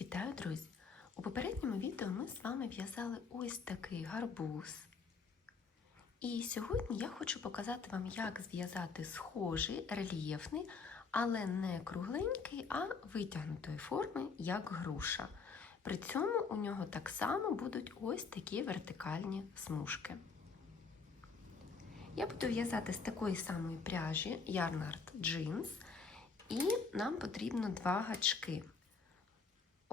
Вітаю, друзі! У попередньому відео ми з вами в'язали ось такий гарбуз. І сьогодні я хочу показати вам, як зв'язати схожий, рельєфний, але не кругленький, а витягнутої форми, як груша. При цьому у нього так само будуть ось такі вертикальні смужки. Я буду в'язати з такої самої пряжі Yarnart Jeans, і нам потрібно два гачки.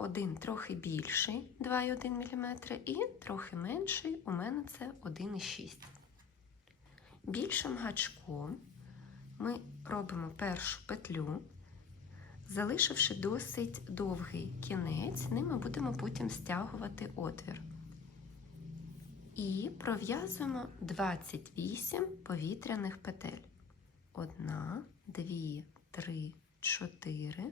Один трохи більший 2,1 мм і трохи менший, у мене це 1,6 Більшим гачком ми робимо першу петлю, залишивши досить довгий кінець, ним ми будемо потім стягувати отвір. І пров'язуємо 28 повітряних петель. Одна, дві, три, чотири.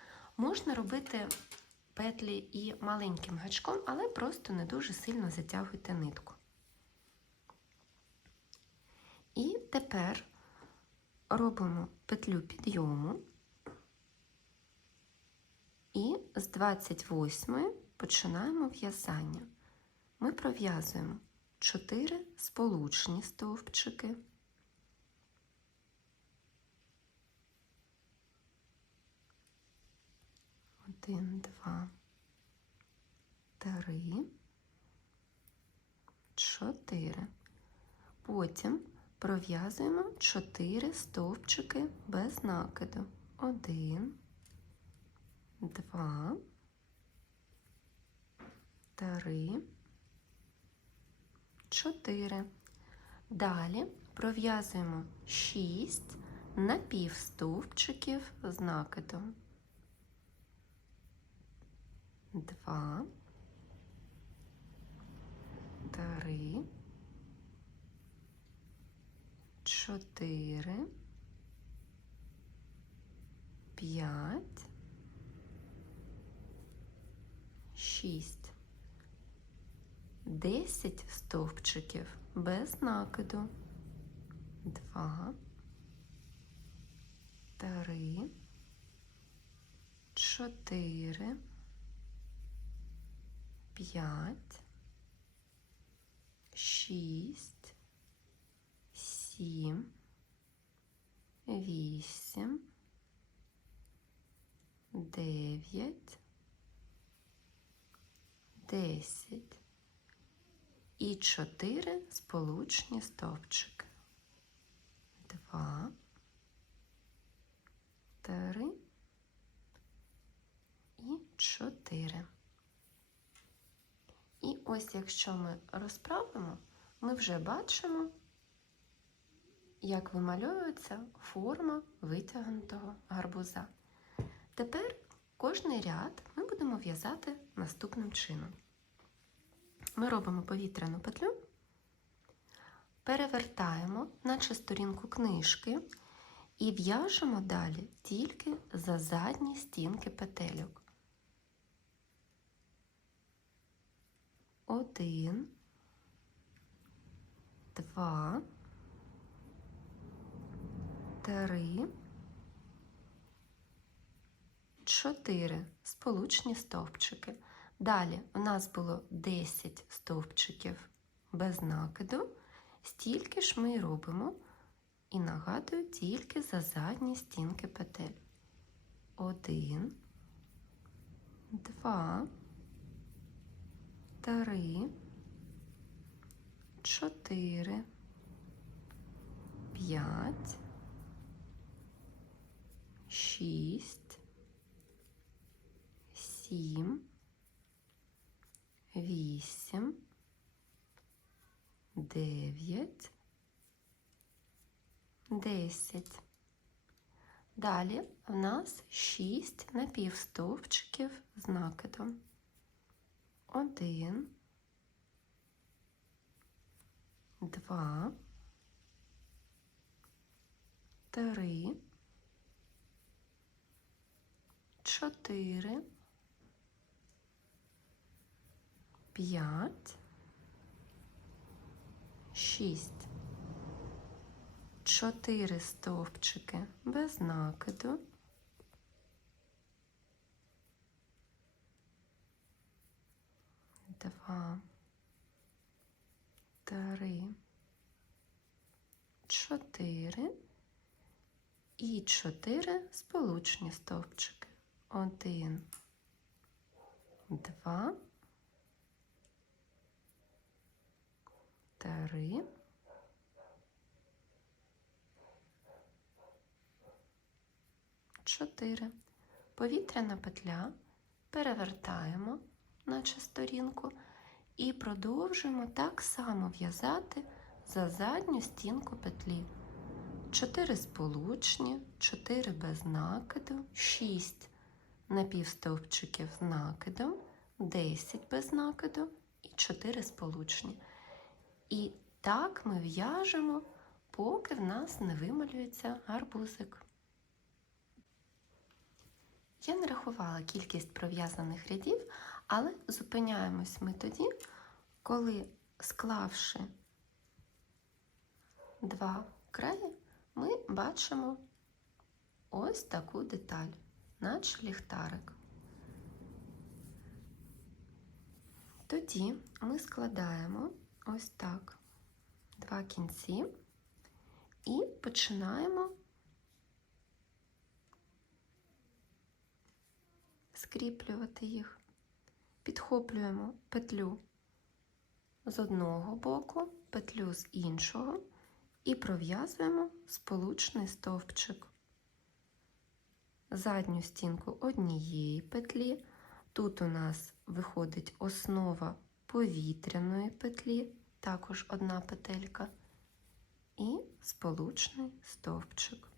Можна робити петлі і маленьким гачком, але просто не дуже сильно затягуйте нитку. І тепер робимо петлю підйому і з 28 починаємо в'язання. Ми пров'язуємо 4 сполучні стовпчики. Один, два, три, чотири. Потім пров'язуємо чотири стовпчики без накиду. Один, два, три, чотири. Далі пров'язуємо шість напівстовпчиків з накидом два, три, чотири, п'ять, шість, десять стовпчиків без накиду. Два, три, чотири п'ять, шість, сім, вісім, дев'ять, десять і чотири сполучні стовпчики. Два, три і чотири. І ось якщо ми розправимо, ми вже бачимо, як вимальовується форма витягнутого гарбуза. Тепер кожний ряд ми будемо в'язати наступним чином. Ми робимо повітряну петлю, перевертаємо, наче сторінку книжки, і в'яжемо далі тільки за задні стінки петельок. Один, два, три, чотири. Сполучні стовпчики. Далі у нас було 10 стовпчиків без накиду, стільки ж ми робимо. І нагадую тільки за задні стінки петель. Один, два три, чотири, п'ять, шість, сім, вісім, дев'ять, десять. Далі в нас 6 напівстовпчиків з накидом. Один, два, три, чотири, п'ять, шість. Чотири стовпчики без накиду. Два, три, чотири і чотири сполучні стовпчики. Один, два, три. Чотири. Повітряна петля перевертаємо, наче сторінку, і продовжуємо так само в'язати за задню стінку петлі. 4 сполучні, 4 без накиду, 6 напівстовпчиків з накидом, 10 без накиду і 4 сполучні. І так ми в'яжемо, поки в нас не вималюється гарбузик. Я не рахувала кількість пров'язаних рядів, але зупиняємось ми тоді, коли склавши два краї, ми бачимо ось таку деталь, наче ліхтарик. Тоді ми складаємо ось так два кінці і починаємо скріплювати їх. Підхоплюємо петлю з одного боку, петлю з іншого і пров'язуємо сполучний стовпчик. Задню стінку однієї петлі. Тут у нас виходить основа повітряної петлі, також одна петелька, і сполучний стовпчик.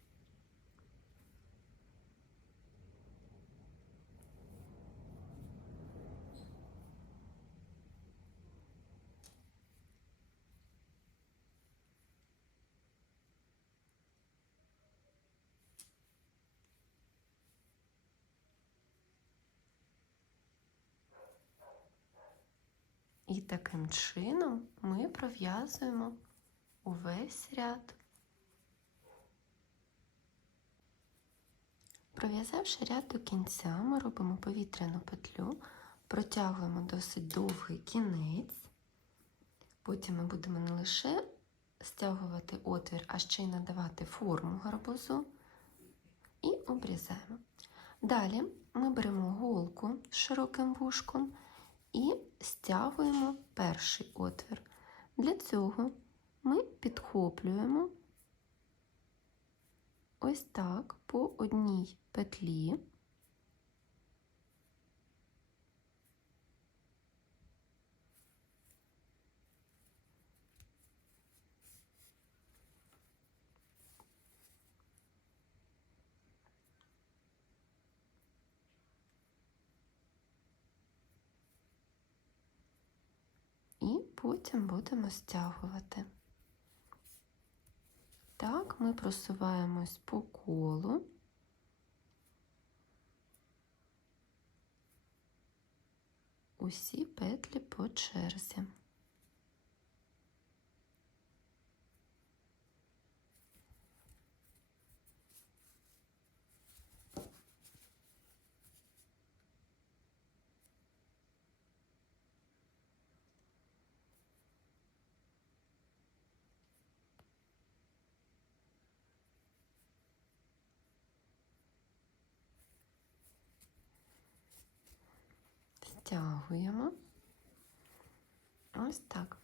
І таким чином ми пров'язуємо увесь ряд. Пров'язавши ряд до кінця, ми робимо повітряну петлю, протягуємо досить довгий кінець. Потім ми будемо не лише стягувати отвір, а ще й надавати форму гарбузу і обрізаємо. Далі ми беремо голку з широким вушком і стягуємо перший отвір. Для цього ми підхоплюємо ось так по одній петлі. І потім будемо стягувати. Так, ми просуваємось по колу. Усі петлі по черзі. Стягуємо. Ось так.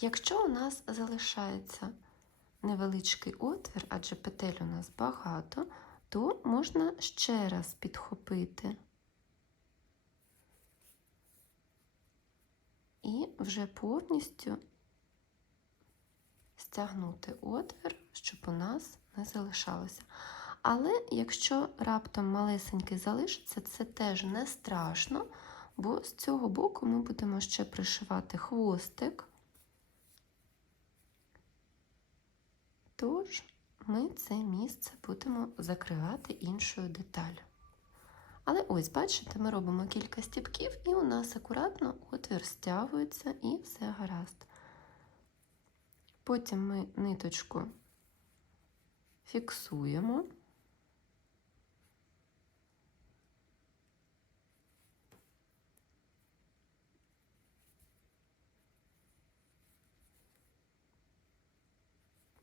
Якщо у нас залишається невеличкий отвір, адже петель у нас багато, то можна ще раз підхопити і вже повністю стягнути отвір, щоб у нас не залишалося. Але якщо раптом малесенький залишиться, це теж не страшно, бо з цього боку ми будемо ще пришивати хвостик. Тож ми це місце будемо закривати іншою деталлю. Але ось, бачите, ми робимо кілька стіпків, і у нас акуратно отвір стягується і все гаразд. Потім ми ниточку фіксуємо.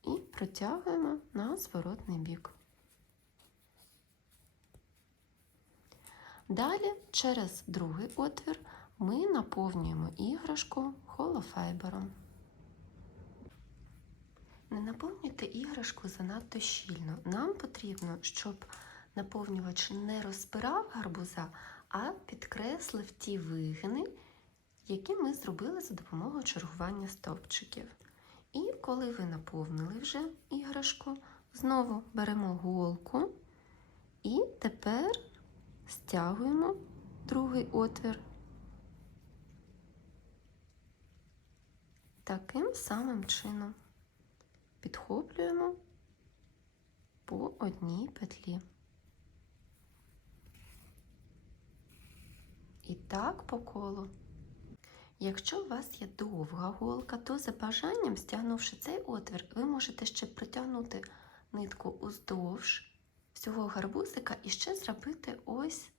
І протягуємо на зворотний бік. Далі через другий отвір ми наповнюємо іграшку холофайбером. Не наповнюйте іграшку занадто щільно. Нам потрібно, щоб наповнювач не розпирав гарбуза, а підкреслив ті вигини, які ми зробили за допомогою чергування стовпчиків. І коли ви наповнили вже іграшку, знову беремо голку і тепер стягуємо другий отвір. Таким самим чином підхоплюємо по одній петлі. І так по колу. Якщо у вас є довга голка, то за бажанням, стягнувши цей отвір, ви можете ще протягнути нитку уздовж всього гарбузика і ще зробити ось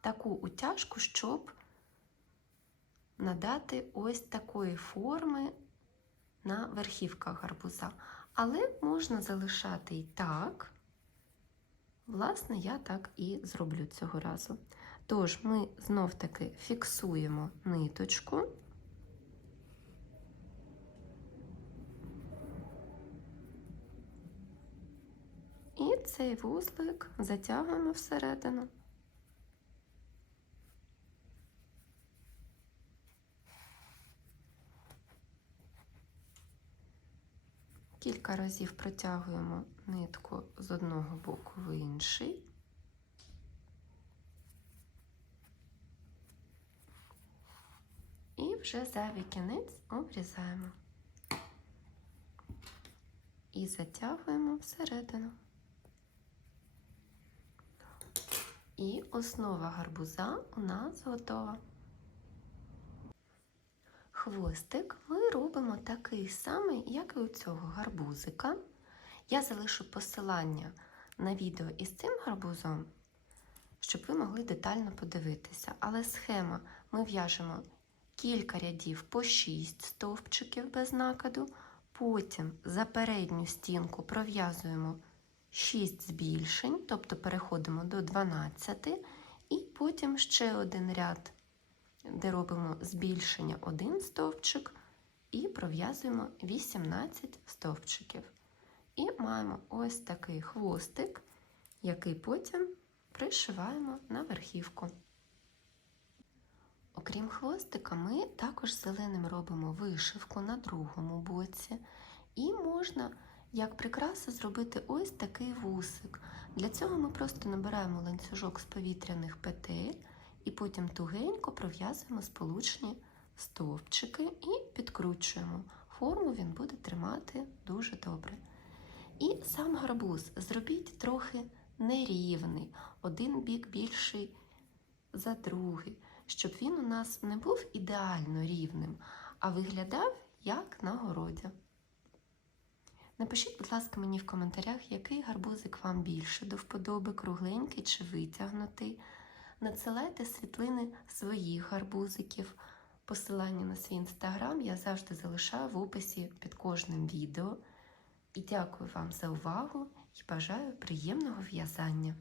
таку утяжку, щоб надати ось такої форми на верхівках гарбуза. Але можна залишати і так. Власне, я так і зроблю цього разу. Тож ми знов-таки фіксуємо ниточку. І цей вузлик затягуємо всередину. Кілька разів протягуємо нитку з одного боку в інший. І вже зайвий кінець обрізаємо і затягуємо всередину. І основа гарбуза у нас готова. Хвостик ми робимо такий самий, як і у цього гарбузика. Я залишу посилання на відео із цим гарбузом, щоб ви могли детально подивитися. Але схема ми в'яжемо кілька рядів по 6 стовпчиків без накиду, потім за передню стінку пров'язуємо 6 збільшень, тобто переходимо до 12, і потім ще один ряд, де робимо збільшення один стовпчик, і пров'язуємо 18 стовпчиків. І маємо ось такий хвостик, який потім пришиваємо на верхівку. Окрім хвостика, ми також зеленим робимо вишивку на другому боці. І можна, як прикрасу, зробити ось такий вусик. Для цього ми просто набираємо ланцюжок з повітряних петель і потім тугенько пров'язуємо сполучні стовпчики і підкручуємо. Форму він буде тримати дуже добре. І сам гарбуз зробіть трохи нерівний, один бік більший за другий, щоб він у нас не був ідеально рівним, а виглядав як на городі. Напишіть, будь ласка, мені в коментарях, який гарбузик вам більше до вподоби, кругленький чи витягнутий. Надсилайте світлини своїх гарбузиків. Посилання на свій інстаграм я завжди залишаю в описі під кожним відео. І дякую вам за увагу і бажаю приємного в'язання!